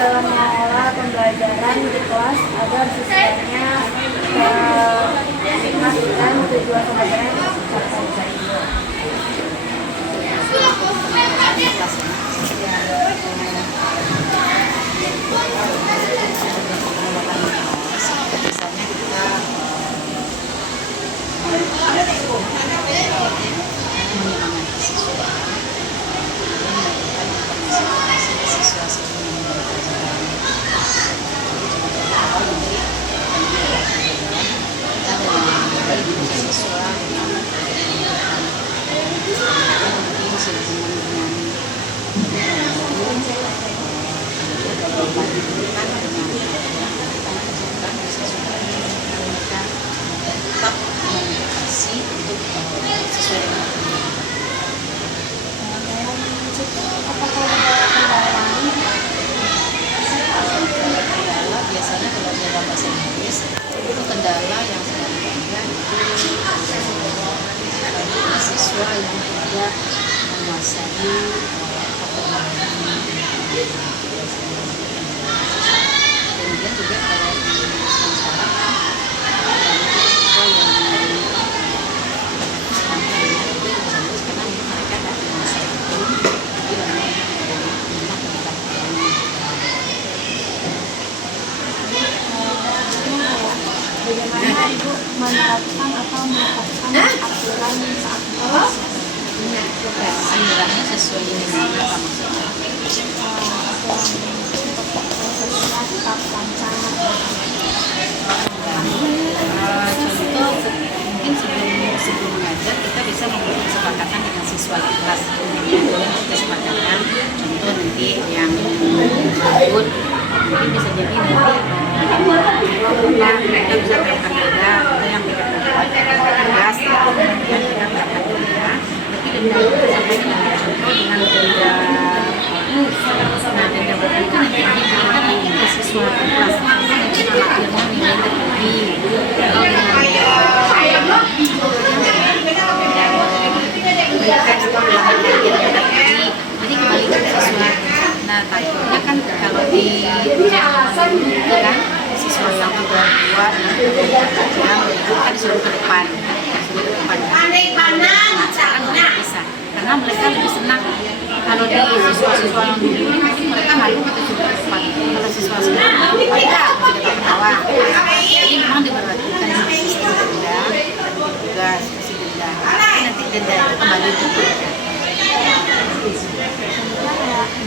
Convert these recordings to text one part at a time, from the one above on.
dalam mengelola pembelajaran di kelas agar siswanya sehat dan tujuan pembelajaran tercapai. Biasanya kalau dalam bahasa Inggris itu kendala yang sering banyak itu mahasiswa yang tidak menguasai kemudian juga kalau di sekarang mahasiswa yang karena mereka tidak menguasai itu bagaimana Ibu menerapkan atau melakukan aturan saat kelas? Aturannya sesuai dengan apa maksudnya? Untuk prosesnya tetap lancar. Contoh mungkin sebelum mengajar kita bisa membuat kesepakatan dengan siswa di kelas. Kesepakatan contoh nanti yang ikut mungkin bisa jadi nanti mereka bisa melakukan denda itu yang mereka buat tugas kemudian mereka melakukan denda tapi denda itu sampai dengan contoh dengan denda denda berapa itu nanti diberikan ke siswa kelas nanti akhirnya nilai tertinggi atau mereka juga melakukan denda tertinggi jadi kembalikan ke siswa. Nah takutnya kan kalau di itu kan siswa yang udah tua kan disuruh ke depan, sekarang nggak bisa karena mereka lebih senang kalau di siswa-siswa yang dulu mereka malu kita suruh ke depan, kalau siswa sekarang mereka tidak ketawa, jadi memang diperhatikan sistem denda, tugas kasih denda, nanti denda itu kembali ke mereka.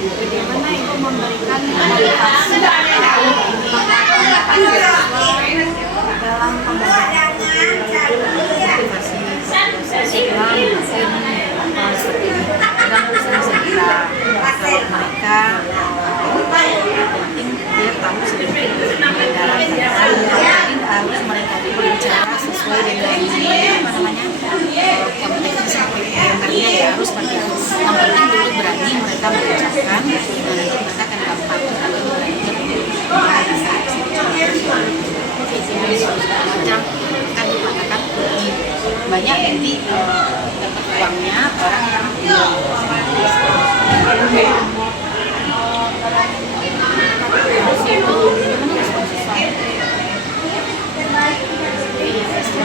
Bagaimana Ibu memberikan motivasi dalam pembelajaran kadang kita kalau mereka penting dia tahu sedikit pembelajaran mungkin harus mereka berbicara sesuai dengan konteks sebenarnya ya harus pada yang penting dulu berani mereka mengucapkan dan nanti mereka akan gampang macam kan dikatakan banyak nanti dapat uangnya orang yang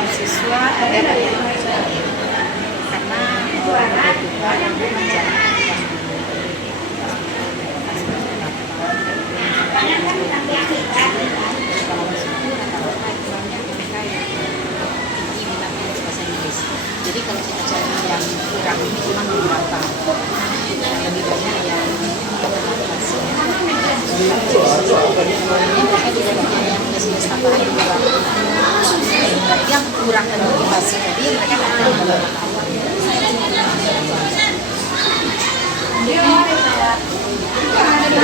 siswa ada karena orang tua yang menjalankan jadi kalau kita cari yang kurang ini cuma beberapa yang lebih banyak yang mereka juga punya yang tugas tambahan yang kurang dan motivasi jadi mereka tidak ada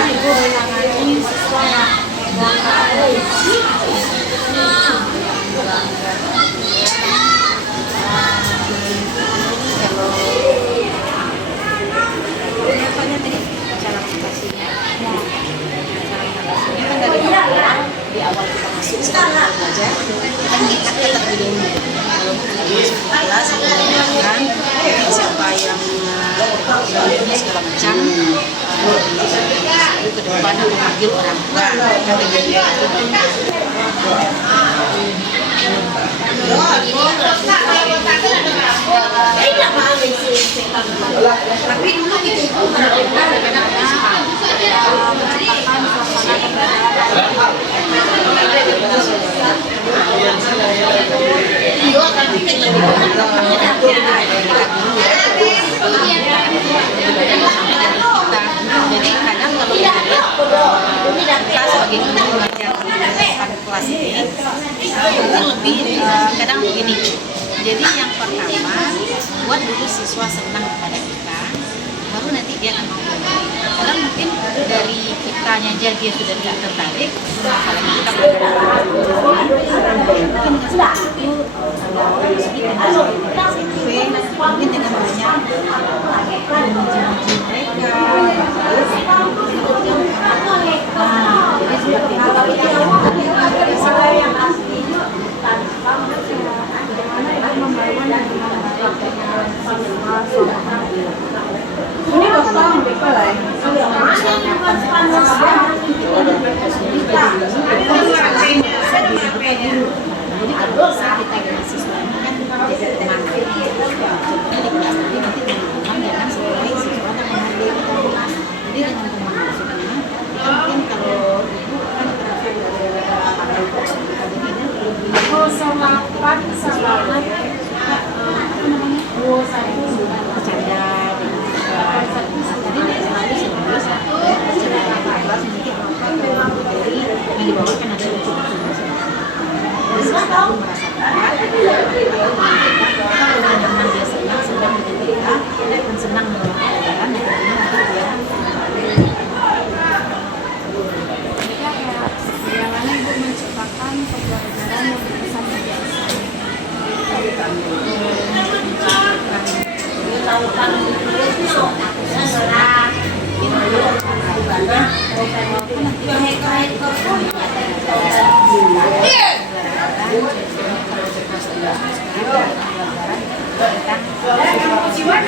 Ibu menangani siswa yang di awal kita masuk sekolah belajar kita mengingatkan terlebih dahulu kalau kita masuk ke kelas kita mengingatkan siapa yang punya segala macam itu ke depan beban atau manggil orang tua katanya gitu. Tapi dulu itu kadang-kadang menciptakan suasana keberadaan. Jadi kadang kalau kita sebagai guru mengajar pada kelas ini mungkin lebih kadang begini. Jadi yang pertama buat dulu siswa senang kepada kita, baru nanti dia akan mau belajar. Karena mungkin dari kitanya aja dia sudah tidak tertarik, apalagi kita belajar mungkin seperti itu. Mungkin dengan banyak memuji mereka, jadi seperti Ini kosong, betul lah. jadi kalau bisa kita dengan siswa ini kan jadi teman. Jadi di kelas nanti teman-teman jangan sebagai siswa dan menghargai kita. Jadi dengan teman-teman mungkin kalau ibu kan terasa Oh, sama apa? Sama apa? Oh, satu. bercanda jadi selalu serius bercanda kelas jadi yang dibawakan ada lucu-lucu selalu merasakan kalau benar-benar dia senang dengan kita dan senang dengan pelajaran dan tentunya Bagaimana Ibu menciptakan pembelajaran yang berkesan bagi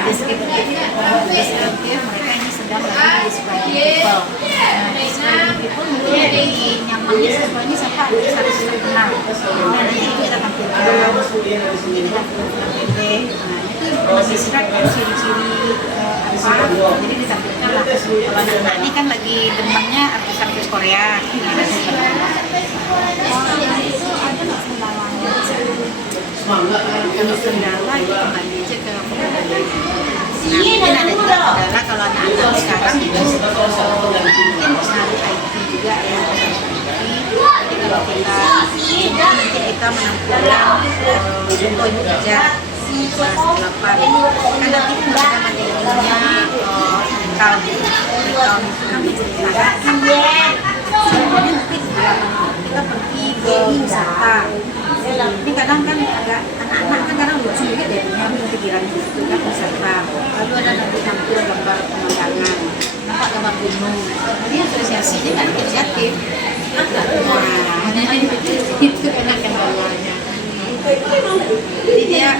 deskriptif mereka ini sedang lagi describing people. Nah, describing people mungkin lebih nyamannya siswa ini siapa harus kenal. Nah, nanti kita tampilkan mungkin dengan pendek. Nah, itu mendescribe ciri-ciri apa. Jadi ditampilkan lah. Kalau anak ini kan lagi demennya artis-artis Korea. itu ada nggak kendalanya? Kalau kendala itu kembali aja ke pembelajaran. Nah, mungkin ada juga kendala kalau anak-anak sekarang itu mungkin pengaruh IT juga ya. Jadi kalau kita nanti kita menampilkan contoh ibu kerja kelas 8 kan nanti mereka materinya recount itu kan menceritakan sebenarnya nanti kita pergi ke wisata. Ini kadang kan agak anak-anak kan kadang lucu juga deh punya pikiran gitu kan wisata. Lalu ada nanti tampil gambar pemandangan, nampak gambar gunung. Jadi asosiasinya kan kreatif. Nah, itu enak kan bawahnya. Jadi dia